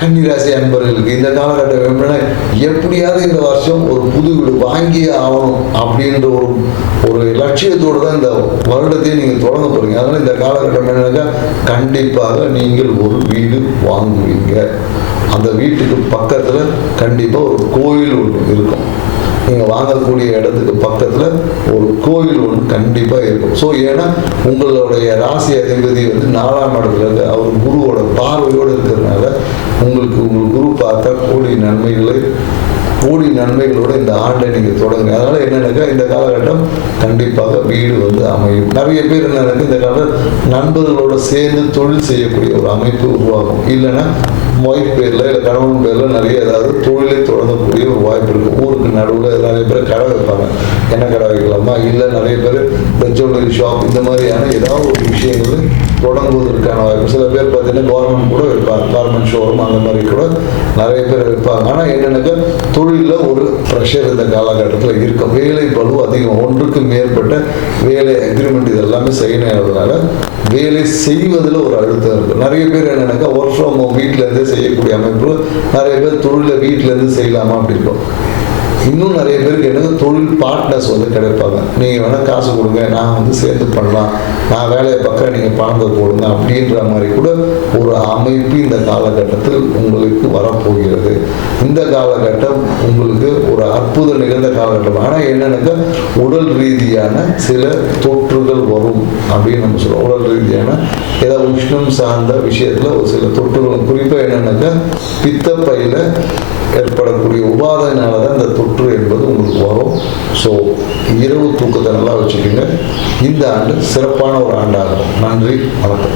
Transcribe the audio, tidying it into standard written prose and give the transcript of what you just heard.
கன்னிராசி அன்பர்களுக்கு இந்த காலகட்டம் எப்படின்னா எப்படியாவது இந்த வருஷம் ஒரு புது வீடு வாங்கியே ஆகணும் அப்படின்ற ஒரு லட்சியத்தோடு தான் இந்த வருடத்தையும் நீங்கள் தொடங்க போறீங்க. அதனால இந்த காலகட்டம் என்னன்னாக்கா கண்டிப்பாக நீங்கள் ஒரு வீடு வாங்குவீங்க. அந்த வீட்டுக்கு பக்கத்தில் கண்டிப்பாக ஒரு கோயில் ஒன்று இருக்கும். நீங்கள் வாங்கக்கூடிய இடத்துக்கு பக்கத்தில் ஒரு கோயில் ஒன்று கண்டிப்பாக இருக்கும். ஸோ ஏன்னா உங்களுடைய ராசி அதிபதி வந்து 4ஆம் இடத்துல இருக்கு. அவர் குருவோட பார்வையோடு இருக்கிறதுனால உங்களுக்கு உங்கள் குரு பார்த்தா கோடி நன்மைகளோட இந்த ஆண்டை நீங்கள் தொடங்குங்க. அதனால் என்னென்னாக்கா இந்த காலகட்டம் கண்டிப்பாக வீடு வந்து அமையும். நிறைய பேர் என்னென்னாக்கா இந்த காலம் நண்பர்களோட சேர்ந்து தொழில் செய்யக்கூடிய ஒரு அமைப்பு உருவாகும். இல்லைன்னா ஒய்ஃப் பேரில் இல்லை கணவன் பேரில் நிறைய ஏதாவது தொழிலை தொடங்கக்கூடிய ஒரு வாய்ப்பு இருக்கும். ஊருக்கு நடுவில் நிறைய பேர் கடை வைப்பாங்க. என்ன கடை வைக்கலாமா, இல்லை நிறைய பேர் ஜுவல்லரி ஷாப் இந்த மாதிரியான ஏதாவது ஒரு விஷயங்கள் தொடங்குவதற்கான வாய்ப்பு. சில பேர் பார்த்தீங்கன்னா கவர்மெண்ட் கூட வைப்பாங்க, கார்மெண்ட் ஷோரூம் அந்த மாதிரி கூட நிறைய பேர் வைப்பாங்க. ஆனால் என்னென்னாக்கா தொழிலில் ஒரு ப்ரெஷர் இந்த காலகட்டத்தில் இருக்கும். வேலை பளு அதிகம், ஒன்றுக்கு மேற்பட்ட வேலை அக்ரிமெண்ட் இதெல்லாமே செய்யணுன்றதுனால வேலை செய்வதில் ஒரு அழுத்தம் இருக்கும். நிறைய பேர் என்னென்னாக்கா ஒர்க் ஃப்ரம் ஹோம் வீட்டிலேருந்தே செய்யக்கூடிய அமைப்பு, நிறைய பேர் தொழிலை வீட்டிலேருந்து செய்யலாமா அப்படி இருக்கும். இன்னும் நிறைய பேருக்கு என்னங்க தொழில் பார்ட்னர்ஸ் வந்து கிடைப்பாங்க. நீங்கள் வேணால் காசு கொடுங்க, நான் வந்து சேர்ந்து பண்ணலாம், நான் வேலையை பக்கம் நீங்கள் பணத்தை போடுங்க அப்படின்ற மாதிரி கூட ஒரு அமைப்பு இந்த காலகட்டத்தில் உங்களுக்கு வரப்போகிறது. இந்த காலகட்டம் உங்களுக்கு ஒரு அற்புதம் நிகழ்ந்த காலகட்டம். ஆனால் என்னென்னாக்கா உடல் ரீதியான சில தொற்றுகள் வரும் அப்படின்னு நம்ம சொல்லுவோம். உடல் ரீதியான ஏதாவது உஷ்ணம் சார்ந்த விஷயத்தில் ஒரு சில தொற்றுகள், குறிப்பாக என்னென்னாக்கா பித்தப்பையில் ஏற்படக்கூடிய உபாதையினால தான் இந்த தொற்று என்பது உங்களுக்கு வரும். ஸோ இரவு தூக்கத்தை நல்லா வச்சுக்கோங்க. இந்த ஆண்டு சிறப்பான ஒரு ஆண்டாகும். நன்றி, வணக்கம்.